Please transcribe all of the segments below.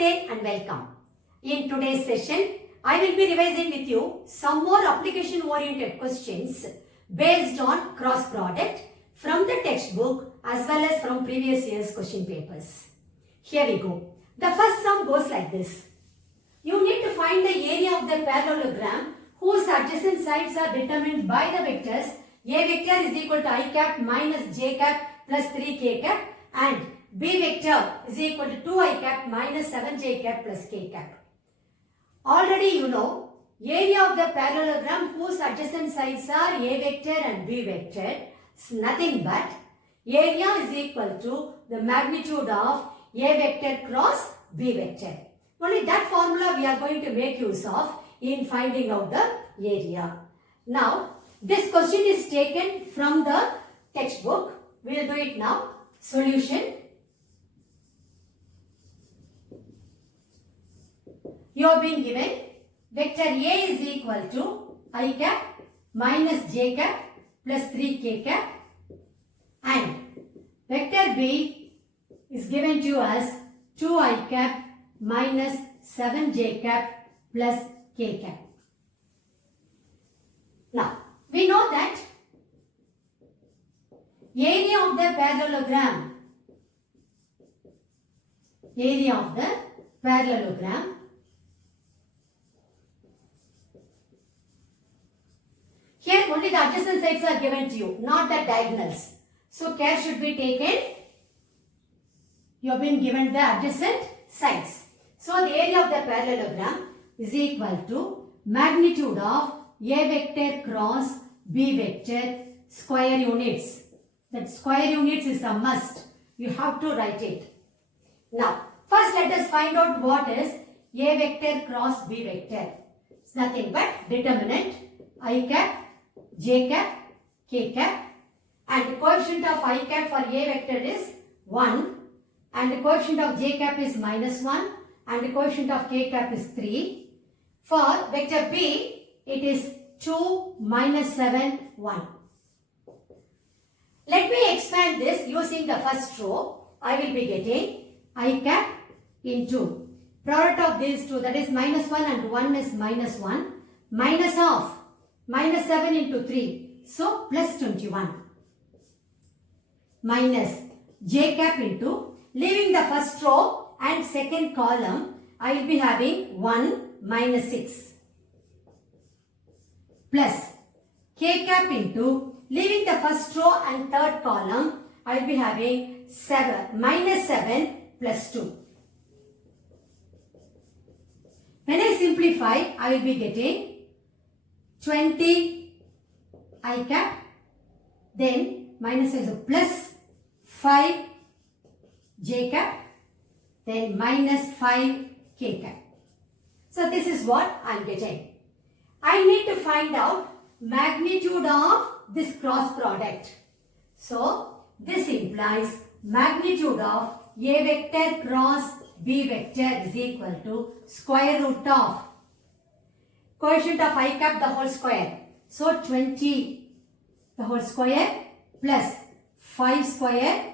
Namaste and welcome. In today's session, I will be revising with you some more application-oriented questions based on cross product from the textbook as well as from previous year's question papers. Here we go. The first sum goes like this. You need to find the area of the parallelogram whose adjacent sides are determined by the vectors A vector is equal to I cap minus j cap plus 3k cap and B vector is equal to 2i cap minus 7j cap plus k cap. Already you know, area of the parallelogram whose adjacent sides are A vector and B vector is nothing but area is equal to the magnitude of A vector cross B vector. Only that formula we are going to make use of in finding out the area. Now, this question is taken from the textbook. We will do it now. Solution. You have been given vector A is equal to I cap minus j cap plus 3k cap and vector B is given to us 2i cap minus 7j cap plus k cap. Now, we know that area of the parallelogram here only the adjacent sides are given to you, not the diagonals. So care should be taken. You have been given the adjacent sides. So the area of the parallelogram is equal to magnitude of A vector cross B vector square units. That square units is a must. You have to write it. Now, first let us find out what is A vector cross B vector. It's nothing but determinant I cap, j cap, k cap and the coefficient of I cap for A vector is 1 and the coefficient of j cap is minus 1 and the coefficient of k cap is 3. For vector B, it is 2, minus 7, 1. Let me expand this using the first row. I will be getting I cap into product of these two, that is minus 1 and 1 is minus 1, minus of minus 7 into 3, so plus 21, minus j cap into, leaving the first row and second column, I will be having 1 minus 6, plus k cap into, leaving the first row and third column, I will be having 7 minus 7 plus 2. When I simplify, I will be getting 20 I cap, then minus is plus 5 j cap, then minus 5 k cap. So this is what I am getting. I need to find out magnitude of this cross product. So this implies magnitude of A vector cross B vector is equal to square root of coefficient of I cap the whole square. So 20 the whole square plus 5 square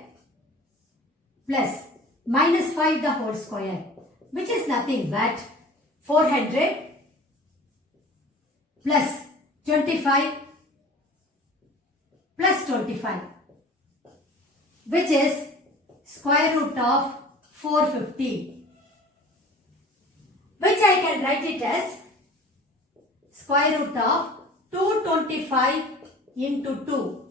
plus minus 5 the whole square, which is nothing but 400 plus 25 plus 25, which is square root of 450, which I can write it as square root of 225 into 2.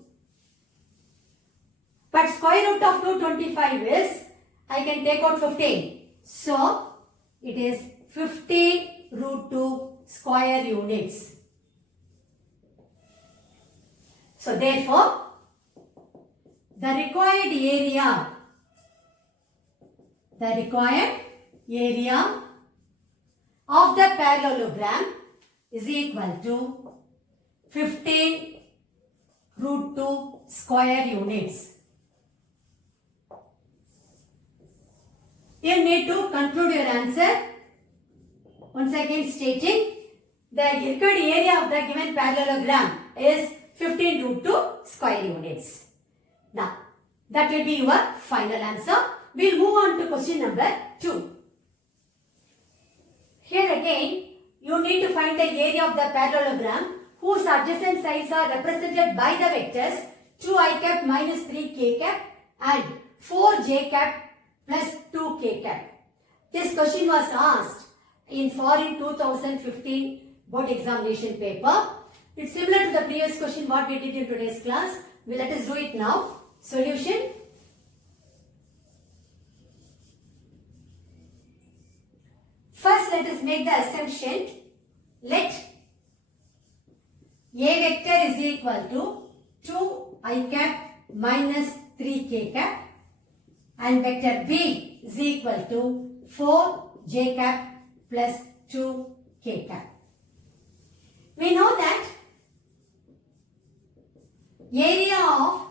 But square root of 225 is, I can take out 15. So, it is 15 root 2 square units. So, therefore, the required area of the parallelogram is equal to 15 root 2 square units. You need to conclude your answer. Once again stating, the required area of the given parallelogram is 15 root 2 square units. Now, that will be your final answer. We'll move on to question number 2. Here again, you need to find the area of the parallelogram whose adjacent sides are represented by the vectors 2i cap minus 3k cap and 4j cap plus 2k cap. This question was asked in foreign 2015 board examination paper. It's similar to the previous question what we did in today's class. Let us do it now. Solution. First, let us make the assumption. Let A vector is equal to 2i cap minus 3k cap and vector B is equal to 4j cap plus 2k cap. We know that area of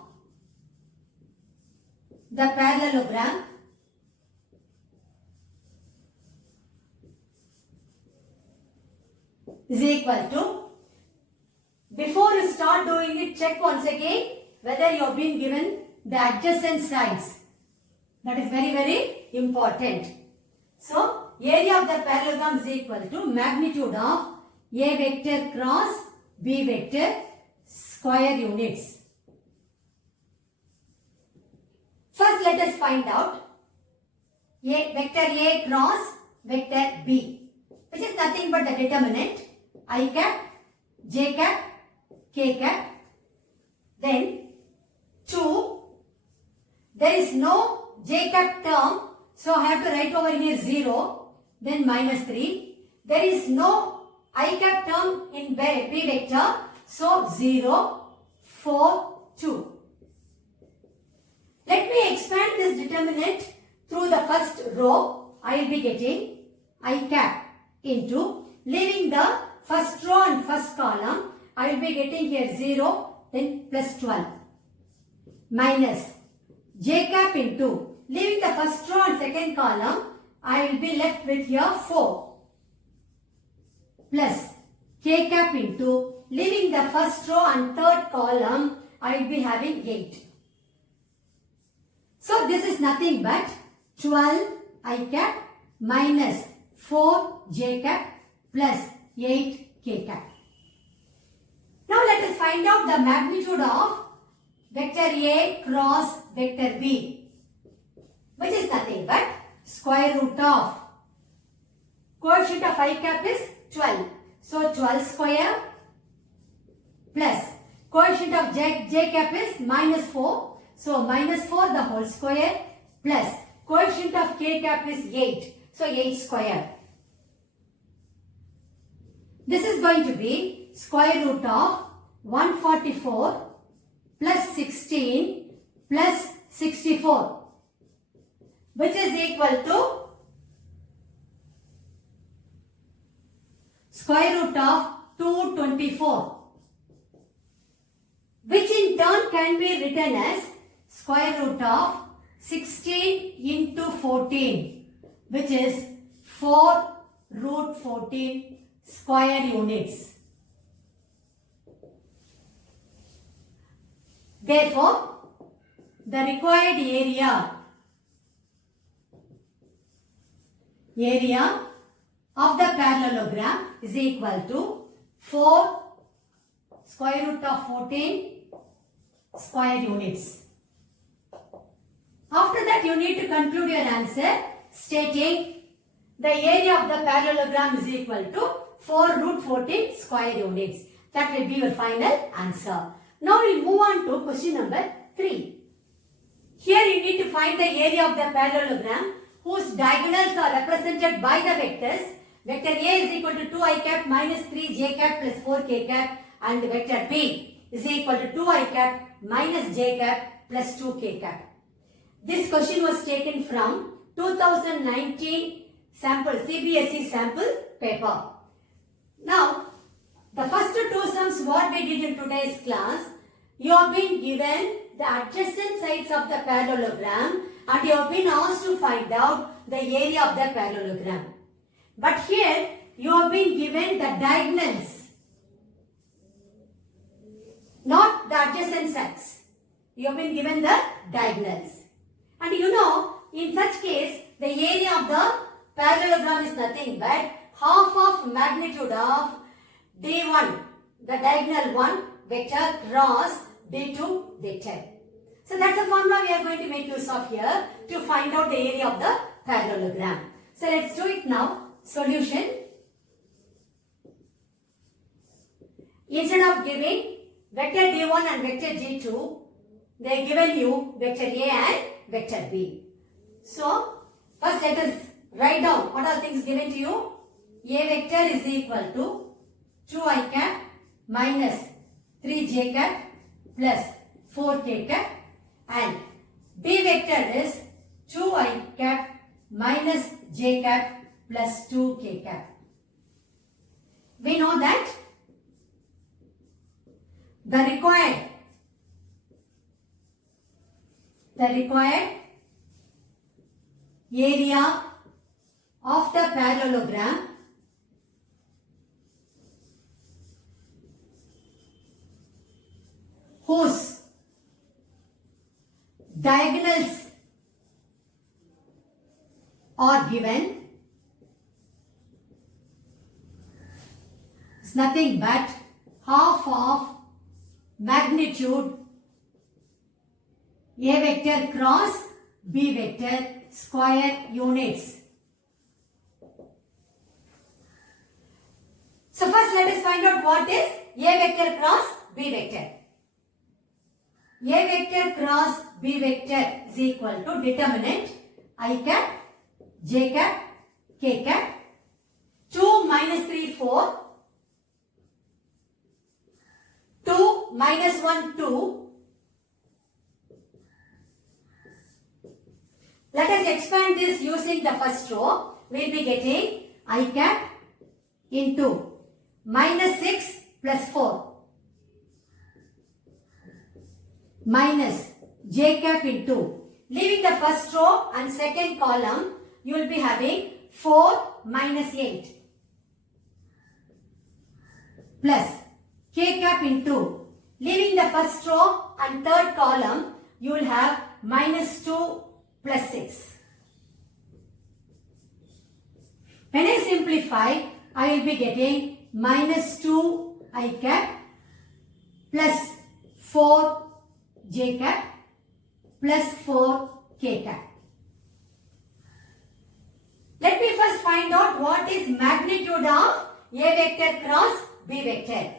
the parallelogram is equal to, before you start doing it, check once again whether you have been given the adjacent sides. That is very, very important. So, area of the parallelogram is equal to magnitude of A vector cross B vector square units. First, let us find out vector A cross vector B, which is nothing but the determinant I cap, j cap, k cap. Then 2, there is no j cap term, so I have to write over here 0, then minus 3. There is no I cap term in B vector, so 0, 4, 2. Let me expand this determinant through the first row. I will be getting I cap into, leaving the first row and first column, I will be getting here 0, then plus 12, minus j cap into, leaving the first row and second column, I will be left with here 4, plus k cap into, leaving the first row and third column, I will be having 8. So this is nothing but 12 I cap minus 4 j cap plus 8 k cap. Now let us find out the magnitude of vector A cross vector B, which is nothing but square root of coefficient of I cap is 12. So 12 square plus coefficient of j cap is minus 4. So minus 4 the whole square plus coefficient of k cap is 8. So 8 square. This is going to be square root of 144 plus 16 plus 64, which is equal to square root of 224, which in turn can be written as square root of 16 into 14, which is 4 root 14 square units. Therefore, the required area of the parallelogram is equal to 4 square root of 14 square units. After that, you need to conclude your answer stating the area of the parallelogram is equal to 4 root 14 square units. That will be your final answer. Now we will move on to question number 3. Here you need to find the area of the parallelogram whose diagonals are represented by the vectors. Vector A is equal to 2i cap minus 3j cap plus 4k cap and vector B is equal to 2i cap minus j cap plus 2k cap. This question was taken from 2019 sample CBSE sample paper. Now, the first two sums what we did in today's class, you have been given the adjacent sides of the parallelogram and you have been asked to find out the area of the parallelogram. But here you have been given the diagonals, not the adjacent sides. You have been given the diagonals. And you know, in such case, the area of the parallelogram is nothing but half of magnitude of D1, the diagonal one vector cross D2 vector. So that's the formula we are going to make use of here to find out the area of the parallelogram. So let's do it now. Solution. Instead of giving vector D1 and vector D2, they have given you vector A and vector B. So first let us write down what are things given to you. A vector is equal to 2i cap minus 3j cap plus 4k cap, and B vector is 2i cap minus j cap plus 2k cap. We know that the required area of the parallelogram whose diagonals are given is nothing but half of magnitude A vector cross B vector square units. So first let us find out what is A vector cross B vector. A vector cross B vector is equal to determinant I cap, j cap, k cap, 2 minus 3, 4, 2 minus 1, 2. Let us expand this using the first row. We will be getting I cap into minus 6 plus 4 minus j cap into, leaving the first row and second column, you will be having 4 minus 8 plus k cap into, leaving the first row and third column, you will have minus 2 plus 6. When I simplify, I will be getting minus 2 I cap plus 4 j cap plus 4 k cap. Let me first find out what is magnitude of A vector cross B vector.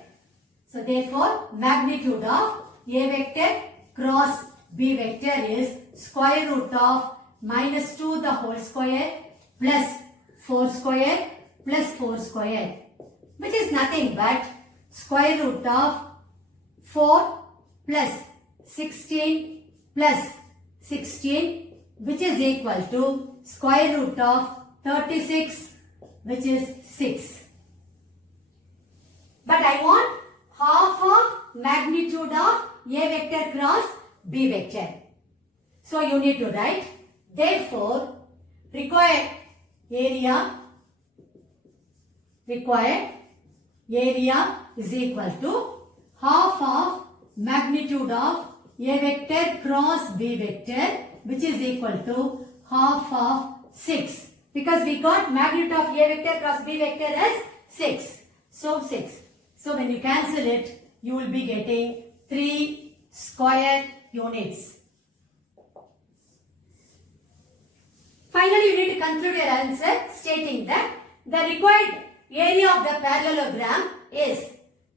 So therefore, magnitude of A vector cross B vector is square root of minus 2 the whole square plus 4 square plus 4 square, which is nothing but square root of 4 plus 16 plus 16, which is equal to square root of 36, which is 6. But I want half of magnitude of A vector cross B vector. So you need to write, therefore, required area is equal to half of magnitude of A vector cross B vector, which is equal to half of 6. Because we got magnitude of A vector cross B vector as 6. So 6. So when you cancel it, you will be getting 3 square units. Finally, you need to conclude your answer stating that the required area of the parallelogram is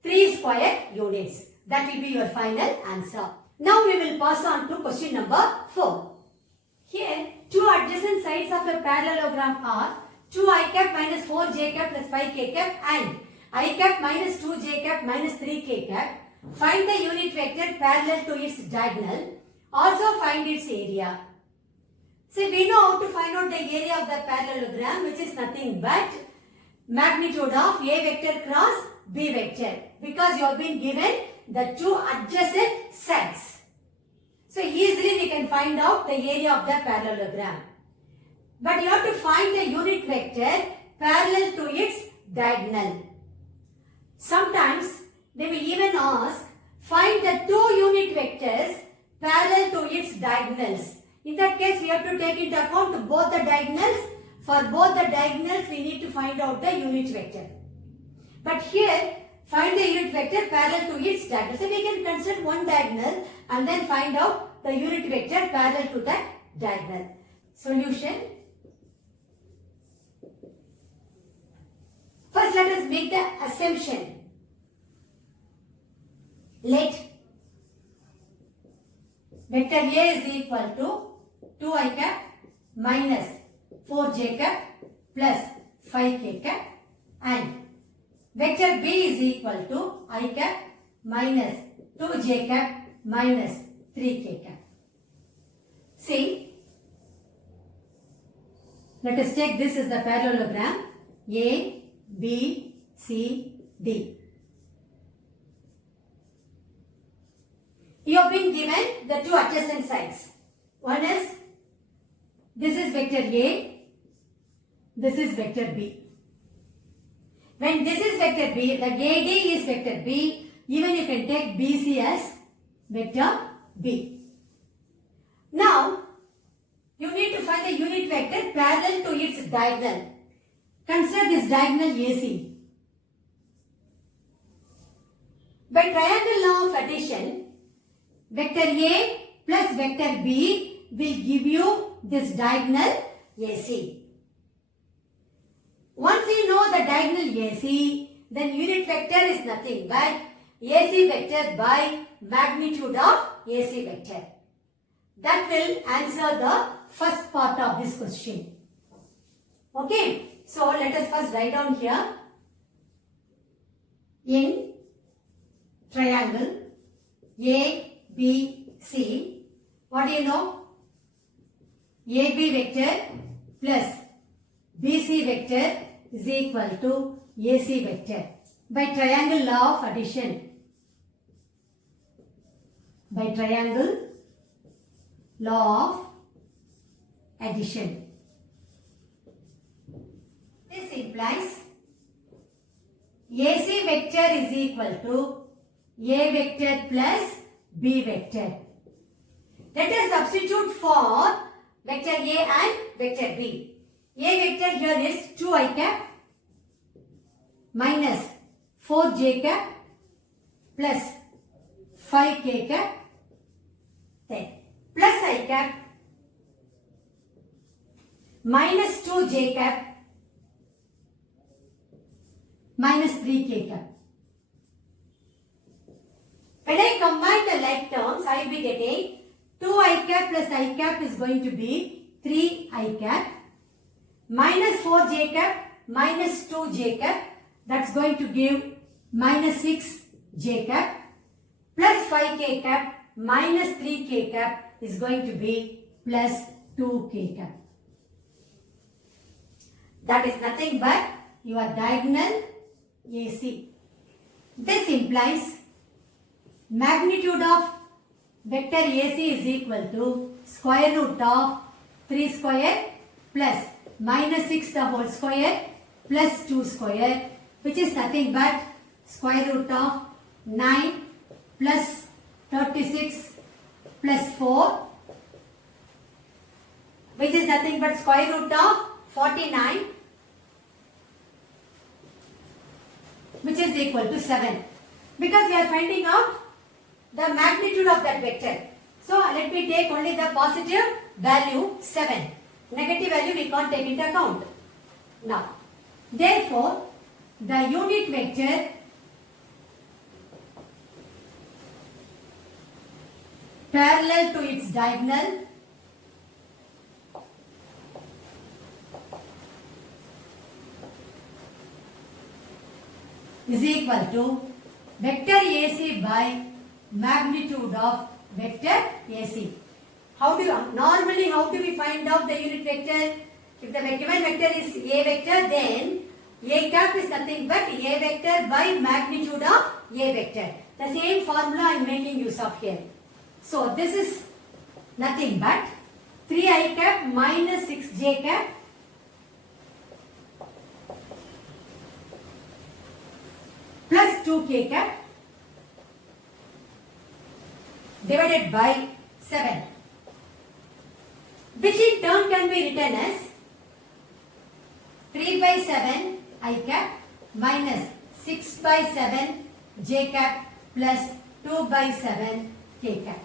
3 square units. That will be your final answer. Now we will pass on to question number 4. Here, two adjacent sides of a parallelogram are 2i cap minus 4j cap plus 5k cap and I cap minus 2j cap minus 3k cap. Find the unit vector parallel to its diagonal. Also find its area. So we know how to find out the area of the parallelogram, which is nothing but magnitude of A vector cross B vector, because you have been given the two adjacent sides. So easily we can find out the area of the parallelogram. But you have to find the unit vector parallel to its diagonal. Sometimes they will even ask, find the two unit vectors parallel to its diagonals. In that case, we have to take into account both the diagonals. For both the diagonals, we need to find out the unit vector. But here, find the unit vector parallel to its diagonal. So we can consider one diagonal and then find out the unit vector parallel to that diagonal. Solution. First, let us make the assumption. Let vector A is equal to 2i cap minus 4j cap plus 5k cap, and vector B is equal to I cap minus 2j cap minus 3k cap. See, let us take this as the parallelogram A, B, C, D. You have been given the two adjacent sides. One is, this is vector A, this is vector B. When this is vector B, the AD is vector B, even you can take BC as vector B. Now, you need to find the unit vector parallel to its diagonal. Consider this diagonal AC. By triangle law of addition, vector A plus vector B will give you this diagonal AC. Once you know the diagonal AC, then unit vector is nothing but AC vector by magnitude of AC vector. That will answer the first part of this question. Okay, so let us first write down here. In triangle A, B, C, what do you know? AB vector plus BC vector is equal to AC vector by triangle law of addition. By triangle law of addition. This implies AC vector is equal to A vector plus B vector. Let us substitute for vector A and vector B. A vector here is 2i cap minus 4j cap plus 5k cap, then plus I cap minus 2j cap minus 3k cap. When I combine the like terms, I will be getting 2i cap plus I cap is going to be 3i cap minus 4j cap minus 2j cap, that's going to give minus 6j cap plus 5k cap minus 3k cap is going to be plus 2k cap. That is nothing but your diagonal AC. This implies magnitude of vector AC is equal to square root of 3 square plus minus 6 the whole square plus 2 square, which is nothing but square root of 9 plus 36 plus 4, which is nothing but square root of 49, which is equal to 7. Because we are finding out the magnitude of that vector. So let me take only the positive value 7. Negative value we can't take into account. Now, therefore, the unit vector parallel to its diagonal is equal to vector AC by magnitude of vector AC. Normally how do we find out the unit vector? If the given vector is A vector, then A cap is nothing but A vector by magnitude of A vector. The same formula I am making use of here. So this is nothing but 3i cap minus 6j cap plus 2k cap divided by 7, which in turn can be written as 3 by 7 I cap minus 6 by 7 j cap plus 2 by 7 k cap.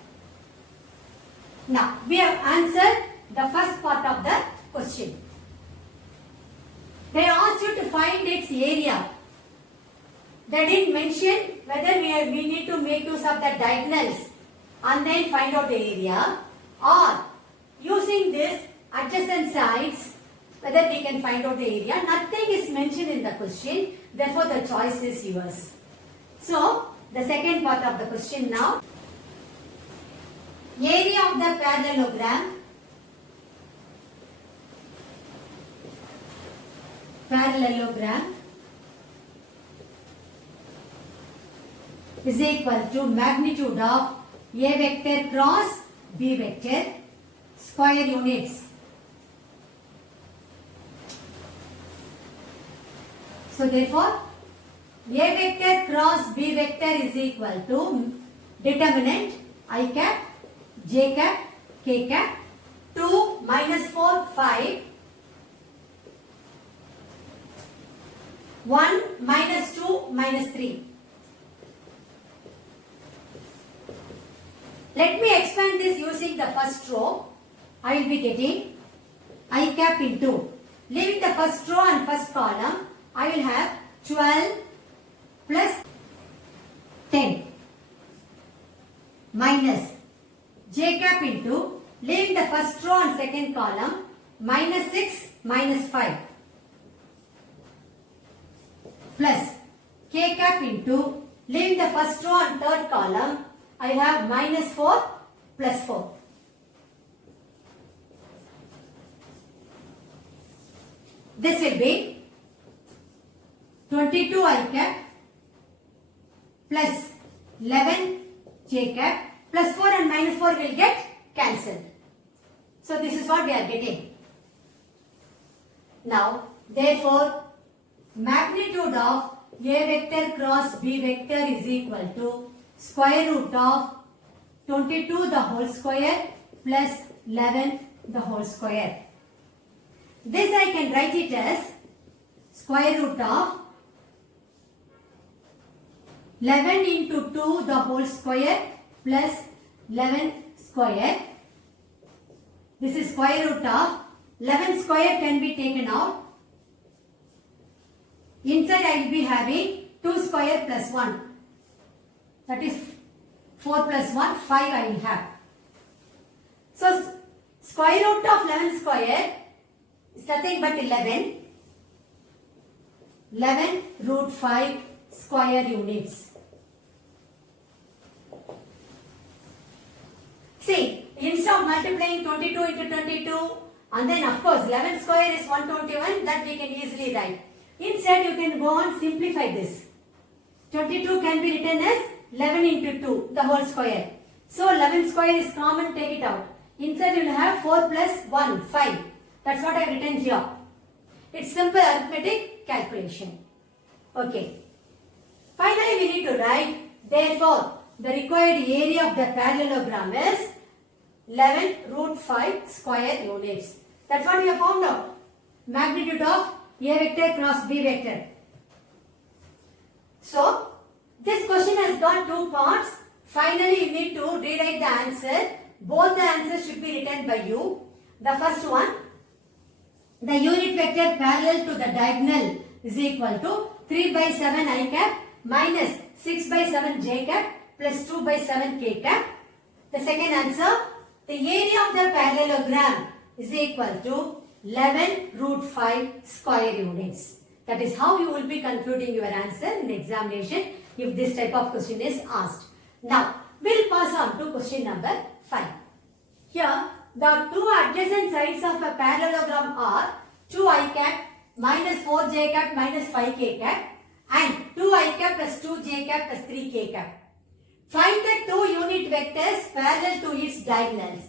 Now we have answered the first part of the question. They asked you to find its area. They didn't mention whether we need to make use of the diagonals and then find out the area, or using this adjacent sides whether we can find out the area. Nothing is mentioned in the question, therefore the choice is yours. So the second part of the question now. Area of the parallelogram is equal to magnitude of A vector cross B vector square units. So therefore A vector cross B vector is equal to determinant I cap, j cap, k cap, 2 minus 4, 5, 1 minus 2 minus 3. Let me expand this using the first row. I will be getting I cap into, leaving the first row and first column, I will have 12 plus 10 minus j cap into, leaving the first row and second column, minus 6 minus 5 plus k cap into, leaving the first row and third column, I have minus 4 plus 4. This will be 22 I cap plus 11 j cap plus 4 and minus 4 will get cancelled. So this is what we are getting. Now therefore magnitude of A vector cross B vector is equal to square root of 22 the whole square plus 11 the whole square. This I can write it as square root of 11 into 2 the whole square plus 11 square. This is square root of 11 square can be taken out. Inside I will be having 2 square plus 1. That is 4 plus 1, 5 I will have. So square root of 11 square is nothing but 11. 11 root 5 square units. See, instead of multiplying 22 into 22 and then of course 11 square is 121, that we can easily write. Instead you can go and simplify this. 22 can be written as 11 into 2 the whole square. So 11 square is common, take it out. Inside you will have 4 plus 1, 5. That's what I have written here. It's simple arithmetic calculation. Okay. Finally we need to write, therefore the required area of the parallelogram is 11 root 5 square units. That's what we have found out. Magnitude of A vector cross B vector. So this question has got two parts. Finally you need to rewrite the answer. Both the answers should be written by you. The first one, the unit vector parallel to the diagonal is equal to 3 by 7 I cap minus 6 by 7 j cap plus 2 by 7 k cap. The second answer, the area of the parallelogram is equal to 11 root 5 square units. That is how you will be concluding your answer in the examination if this type of question is asked. Now, we'll pass on to question number 5. Here, the two adjacent sides of a parallelogram are 2 I cap minus 4 j cap minus 5 k cap and 2 I cap plus 2 j cap plus 3 k cap. Find the two unit vectors parallel to its diagonals.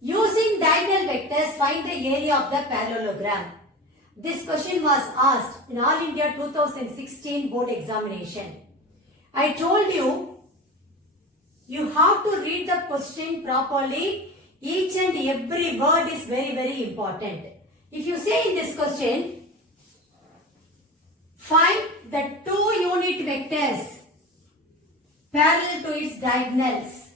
Using diagonal vectors, find the area of the parallelogram. This question was asked in All India 2016 board examination. I told you, you have to read the question properly. Each and every word is very, very important. If you say in this question, Find the two unit vectors parallel to its diagonals.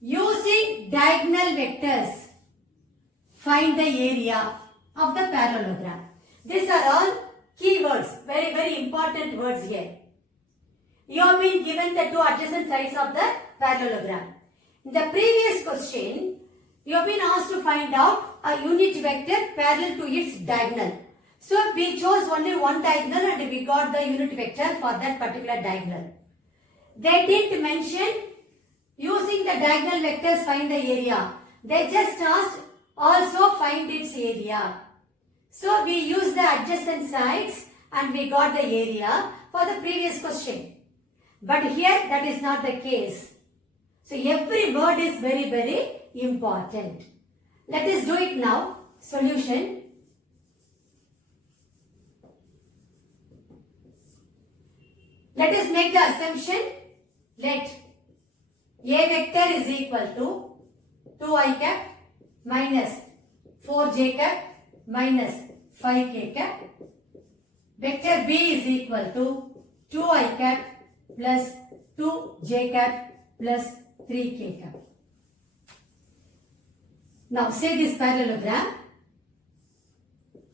Using diagonal vectors, find the area of the parallelogram. These are all keywords, very, very important words here. You have been given the two adjacent sides of the parallelogram. In the previous question, you have been asked to find out a unit vector parallel to its diagonal. So we chose only one diagonal and we got the unit vector for that particular diagonal. They didn't mention using the diagonal vectors find the area. They just asked also find its area. So we used the adjacent sides and we got the area for the previous question. But here that is not the case. So every word is very, very important. Let us do it now. Solution. Let us make the assumption. Let A vector is equal to 2i cap minus 4j cap minus 5k cap. Vector B is equal to 2i cap plus 2j cap plus 3k cap. Now say this parallelogram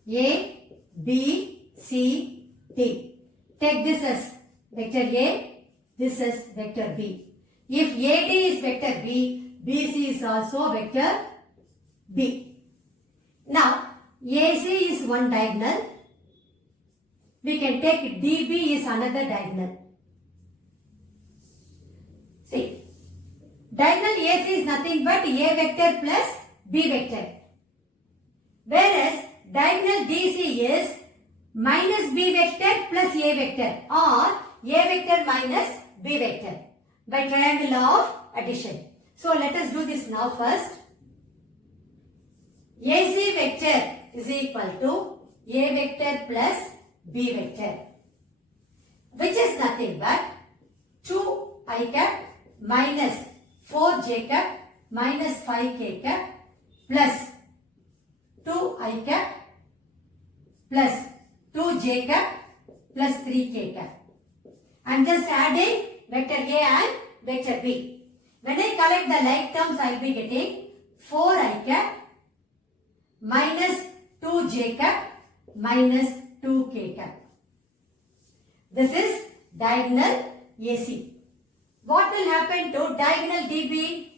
A, B, C, D. Take this as vector A, this is vector B. If AD is vector B, BC is also vector B. Now AC is one diagonal. We can take DB is another diagonal. See, diagonal AC is nothing but A vector plus B vector. Whereas diagonal DC is minus B vector plus A vector or A vector minus B vector by triangle law of addition. So let us do this now first. AC vector is equal to A vector plus B vector, which is nothing but 2i cap minus 4j cap minus 5k cap plus 2i cap plus 2j cap plus 3k cap. I am just adding vector A and vector B. When I collect the like terms, I will be getting 4i cap minus 2j cap minus 2k cap. This is diagonal AC. What will happen to diagonal DB?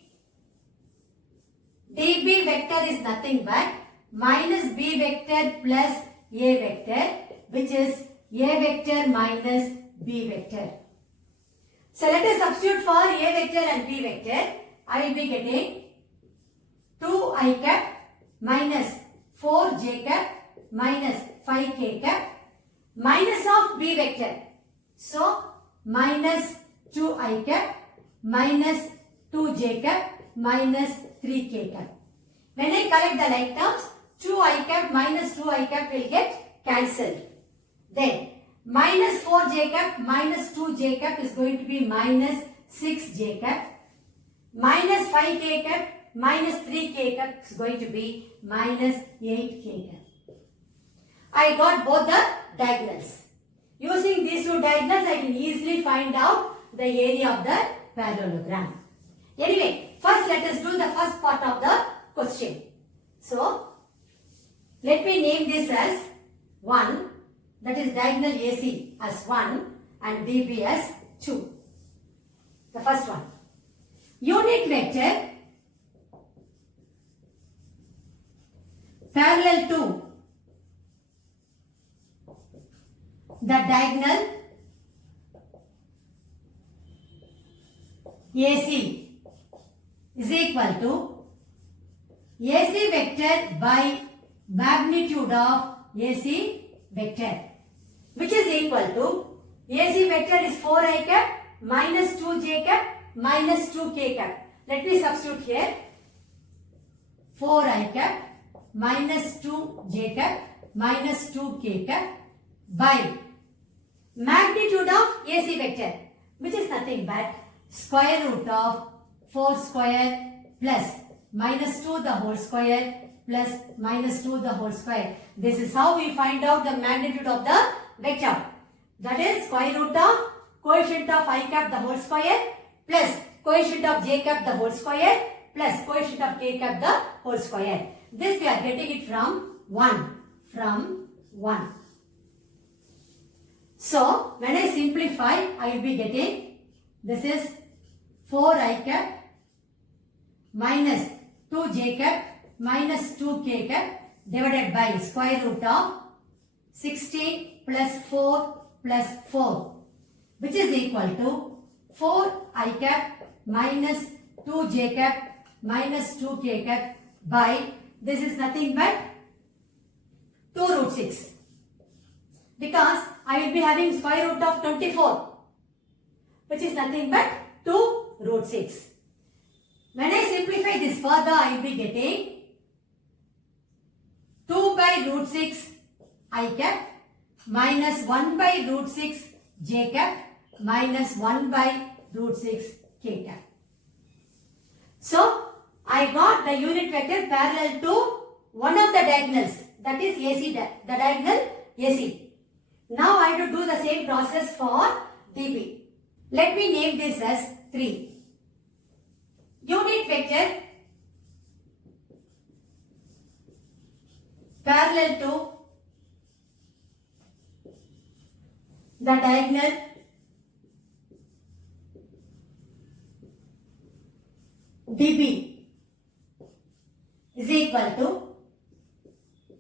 DB vector is nothing but minus B vector plus A vector, which is A vector minus B vector. So let us substitute for A vector and B vector. I will be getting 2i cap minus 4j cap minus 5k cap minus of B vector. So minus 2i cap minus 2j cap minus 3k cap. When I collect the like terms, 2i cap minus 2i cap will get cancelled. Then minus 4j cap minus 2j cap is going to be minus 6j cap. Minus 5k cap minus 3k cap is going to be minus 8k cap. I got both the diagonals. Using these two diagonals, I can easily find out the area of the parallelogram. Anyway, first let us do the first part of the question. So, let me name this as 1, that is diagonal AC as 1 and DB as 2. The first one. Unit vector parallel to the diagonal AC is equal to AC vector by magnitude of AC vector, which is equal to AC vector is 4i cap minus 2j cap minus 2k cap. Let me substitute here. 4i cap minus 2j cap minus 2k cap by magnitude of AC vector, which is nothing but square root of 4 square plus minus 2 the whole square plus minus 2 the whole square. This is how we find out the magnitude of the vector. That is square root of coefficient of I cap the whole square plus coefficient of j cap the whole square plus coefficient of k cap the whole square. This we are getting it from 1. So when I simplify, I will be getting this is 4I cap minus 2j cap minus 2k cap divided by square root of 16 plus 4 plus 4, which is equal to 4I cap minus 2j cap minus 2k cap by, this is nothing but 2 root 6, because I will be having square root of 24, which is nothing but 2 root 6. When I simplify this further, I will be getting 2 by root 6 I cap minus 1 by root 6 j cap minus 1 by root 6 k cap. So, I got the unit vector parallel to one of the diagonals, that is AC, the diagonal AC. Now I have to do the same process for DB. Let me name this as 3. Unit vector parallel to the diagonal DB is equal to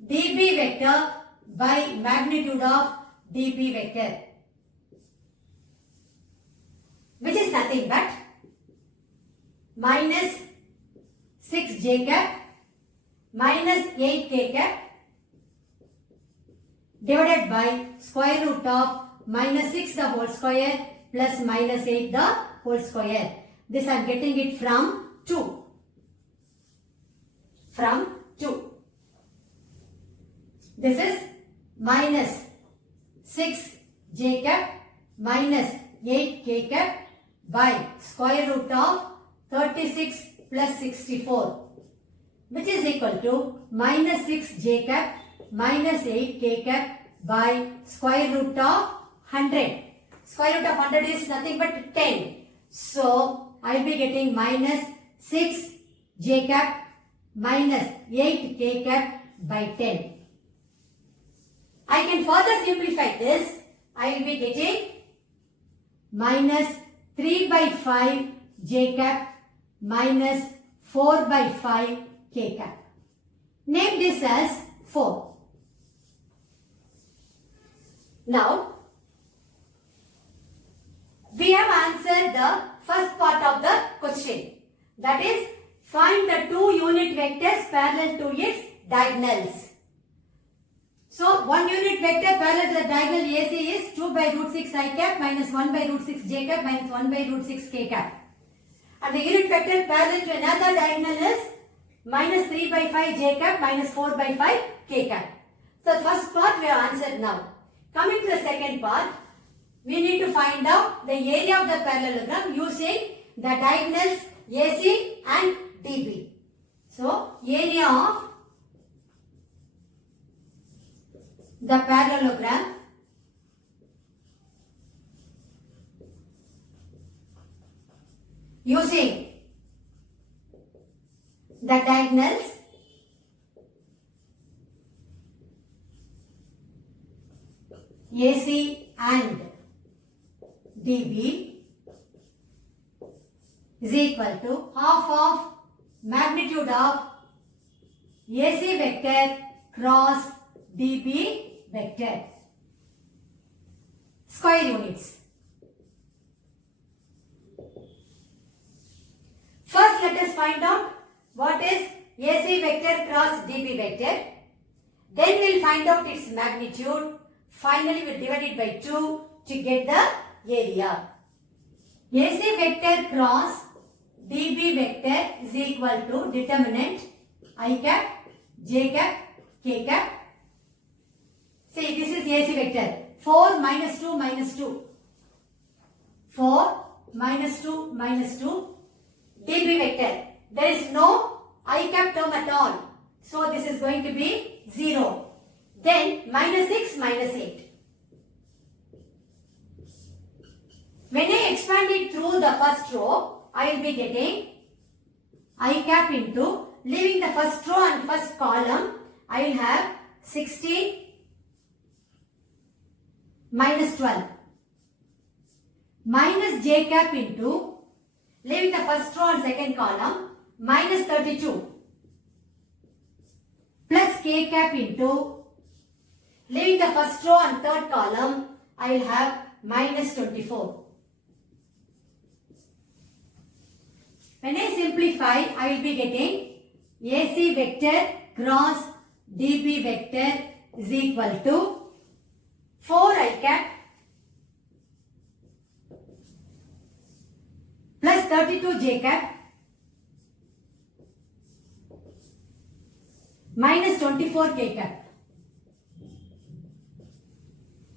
DB vector by magnitude of DB vector, which is nothing but minus 6j cap minus 8k cap divided by square root of minus 6 the whole square plus minus 8 the whole square. This I am getting it from 2. This is minus 6j cap minus 8k cap by square root of 36 plus 64, which is equal to minus 6j cap minus 8k cap by square root of 100. Square root of 100 is nothing but 10. So, I will be getting minus 6j cap minus 8k cap by 10. I can further simplify this. I will be getting minus 3 by 5 j cap minus 4 by 5 k cap. Name this as 4. Now, we have answered the first part of the question. That is, find the two unit vectors parallel to its diagonals. So, one unit vector parallel to the diagonal AC is 2 by root 6 I cap minus 1 by root 6 j cap minus 1 by root 6 k cap. And the unit vector parallel to another diagonal is minus 3 by 5 j cap minus 4 by 5 k cap. So, first part we have answered now. Coming to the second part, we need to find out the area of the parallelogram using the diagonals AC and DB. So, area of the parallelogram using the diagonals AC and DB is equal to half of magnitude of AC vector cross DB vector. Square units. First, let us find out what is AC vector cross DB vector. Then we will find out its magnitude. Finally, we will divide it by 2 to get the area. AC vector cross DB vector is equal to determinant I cap, j cap, k cap. See, this is AC vector. 4 minus 2 minus 2. 4 minus 2 minus 2. DB vector. There is no I cap term at all. So, this is going to be 0. Then, minus 6 minus 8. When I expand it through the first row, I will be getting I cap into, leaving the first row and first column, I will have 16 minus 12 minus j cap into, leaving the first row and second column, minus 32 plus k cap into, leaving the first row and third column, I will have minus 24. When I simplify, I will be getting AC vector cross DB vector is equal to 4 I cap plus 32 j cap minus 24 k cap.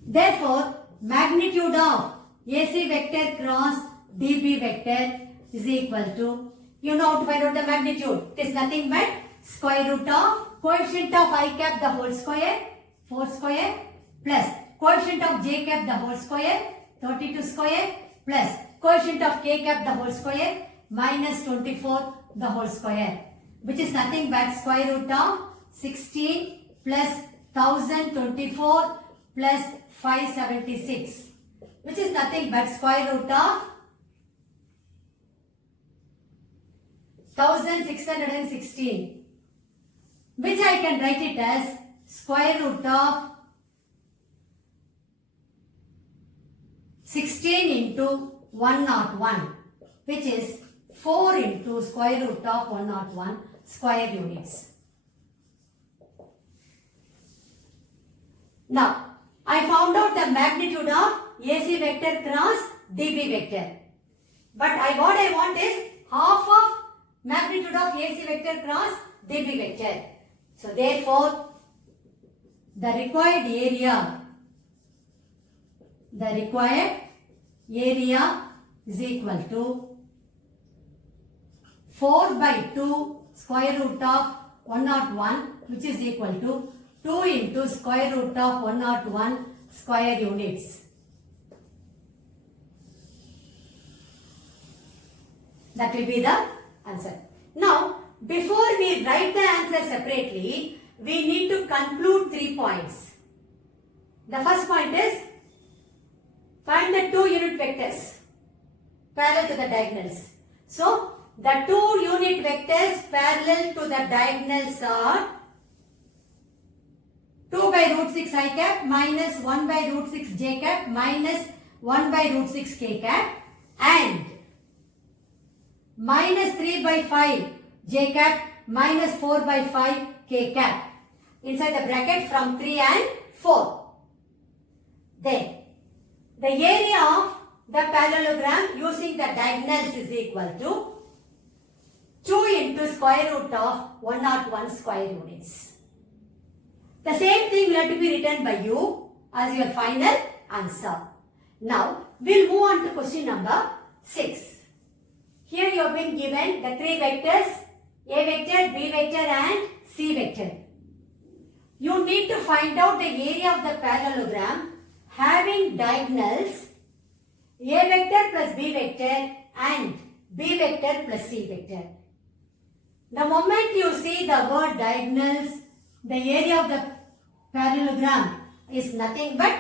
Therefore, magnitude of AC vector cross DB vector is equal to, you know how to find out the magnitude. It is nothing but square root of coefficient of I cap the whole square, 4 square, plus coefficient of j cap the whole square, 32 square, plus coefficient of k cap the whole square, minus 24 the whole square, which is nothing but square root of 16 plus 1024 plus 576, which is nothing but square root of 1616, which I can write it as square root of 16 into 101, which is 4 into square root of 101 square units. Now, I found out the magnitude of AC vector cross DB vector. But what I want is half of magnitude of AC vector cross DB vector. So, therefore, the required area is equal to 4 by 2 square root of 101, which is equal to 2 into square root of 101 square units. That will be the answer. Now, before we write the answer separately, we need to conclude 3 points. The first point is, find the 2 unit vectors parallel to the diagonals. So, the 2 unit vectors parallel to the diagonals are 2 by root 6 I cap minus 1 by root 6 j cap minus 1 by root 6 k cap and minus 3 by 5 j cap minus 4 by 5 k cap inside the bracket from 3 and 4. Then, the area of the parallelogram using the diagonals is equal to 2 into square root of 101 square units. The same thing will have to be written by you as your final answer. Now, we'll move on to question number 6. Here you have been given the 3 vectors, A vector, B vector and C vector. You need to find out the area of the parallelogram having diagonals A vector plus B vector and B vector plus C vector. The moment you see the word diagonals, the area of the parallelogram is nothing but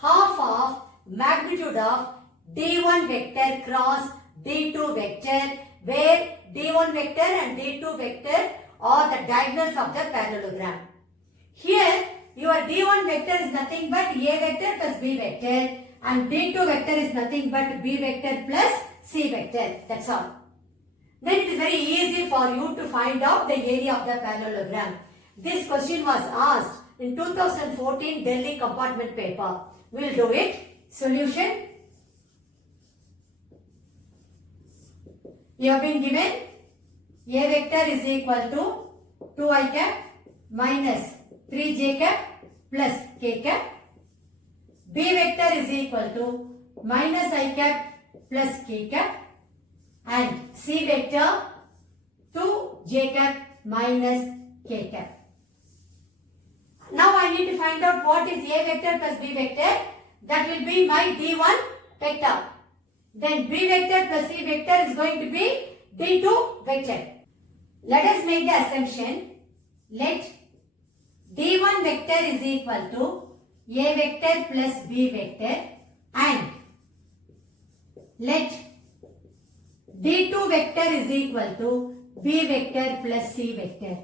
half of magnitude of D1 vector cross D2 vector, where D1 vector and D2 vector are the diagonals of the parallelogram. Here, your D1 vector is nothing but A vector plus B vector and D2 vector is nothing but B vector plus C vector. That's all. Then it is very easy for you to find out the area of the parallelogram. This question was asked in 2014 Delhi compartment paper. We will do it. Solution. You have been given A vector is equal to 2 I cap minus 3 j cap plus k cap. B vector is equal to minus I cap plus k cap. And C vector 2 j cap minus k cap. Now I need to find out what is A vector plus B vector. That will be my D1 vector. then B vector plus C vector is going to be D2 vector. Let us make the assumption. Let D1 vector is equal to A vector plus B vector and let D2 vector is equal to B vector plus C vector.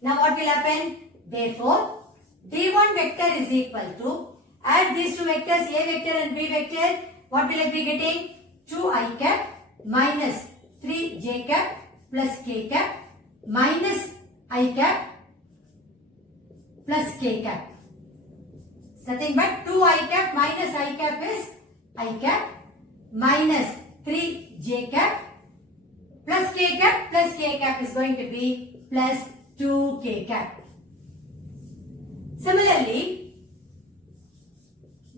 Now what will happen? Therefore, D1 vector is equal to, add these two vectors A vector and B vector, what will I be getting? 2i cap minus 3j cap plus k cap minus I cap plus k cap. Nothing but 2i cap minus I cap is I cap minus 3j cap plus k cap is going to be plus 2k cap. Similarly,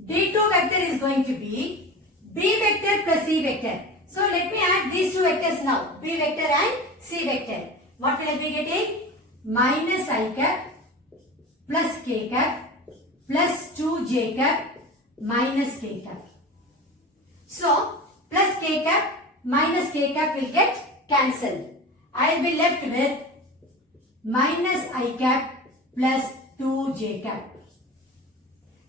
D2 vector is going to be B vector plus C vector. So let me add these two vectors now, B vector and C vector. What will I be getting? Minus I cap plus k cap plus 2j cap minus k cap. So plus k cap minus k cap will get cancelled. I will be left with minus I cap plus 2j cap.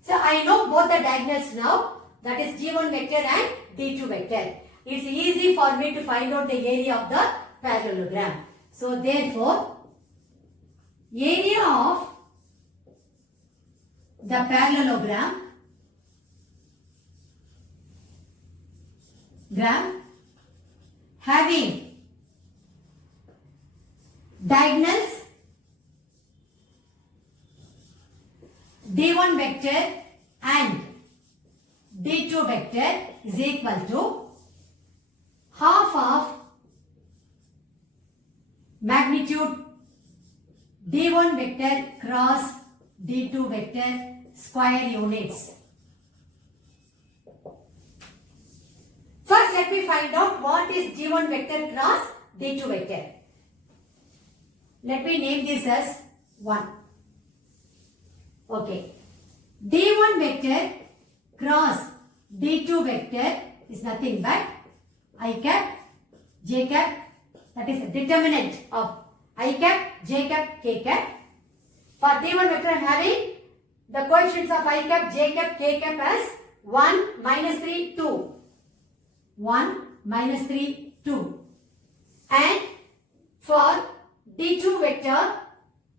So I know both the diagonals now, that is G1 vector and D2 vector. It's easy for me to find out the area of the parallelogram. So therefore, area of the parallelogram having diagonals D1 vector and D2 vector is equal to half of magnitude D1 vector cross D2 vector square units. First, let me find out what is D1 vector cross D2 vector. Let me name this as 1. Okay. D1 vector cross D2 vector is nothing but I cap, j cap, that is a determinant of I cap, j cap, k cap. For D1 vector I am having the coefficients of I cap, j cap, k cap as 1, minus 3, 2. 1, minus 3, 2. And for D2 vector,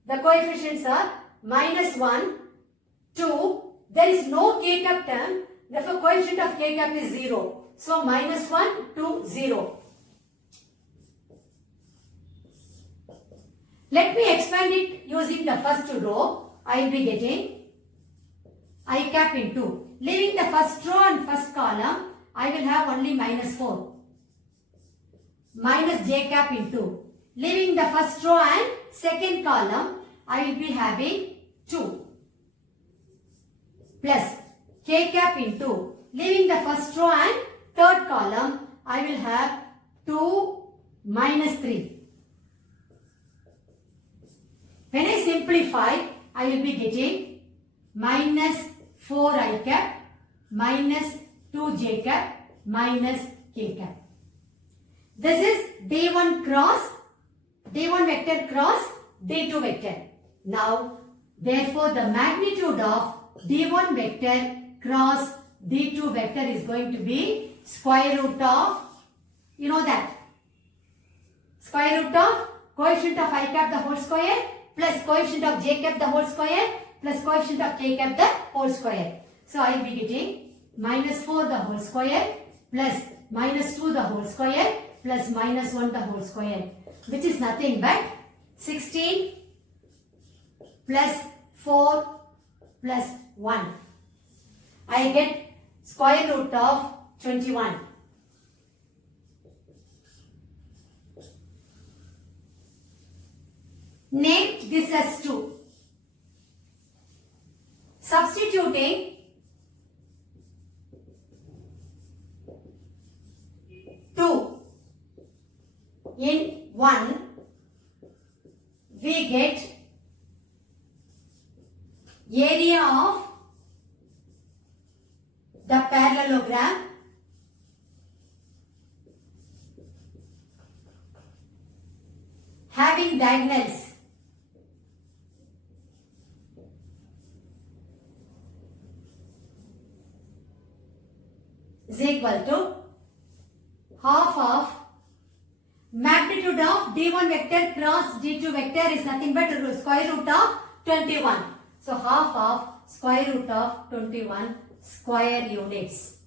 the coefficients are minus 1, 2. There is no k cap term, therefore coefficient of k cap is 0. So minus 1 to 0. Let me expand it using the first row. I will be getting I cap into. Leaving the first row and first column, I will have only minus 4. Minus j cap into. Leaving the first row and second column, I will be having 2. Plus k cap into. Leaving the first row and third column, I will have 2 minus 3. When I simplify, I will be getting minus 4i cap minus 2j cap minus k cap. This is D1 vector cross D2 vector. Now, therefore, the magnitude of D1 vector cross D2 vector is going to be square root of, you know that, square root of coefficient of I cap the whole square plus coefficient of j cap the whole square plus coefficient of k cap the whole square. So I will be getting minus 4 the whole square plus minus 2 the whole square plus minus 1 the whole square, which is nothing but 16 plus 4 plus 1. I get square root of 21. Name this as 2. Substituting 2 in 1, we get area of the parallelogram having diagonals is equal to half of magnitude of d1 vector cross d2 vector is nothing but square root of 21. So half of square root of 21 square units.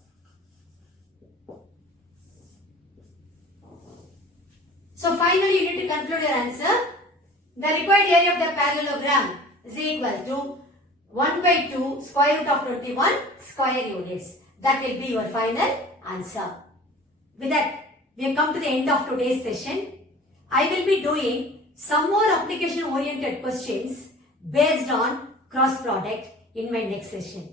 So finally you need to conclude your answer. The required area of the parallelogram is equal to 1 by 2 square root of 21 square units. That will be your final answer. With that, we have come to the end of today's session. I will be doing some more application oriented questions based on cross product in my next session.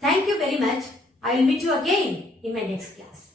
Thank you very much. I will meet you again in my next class.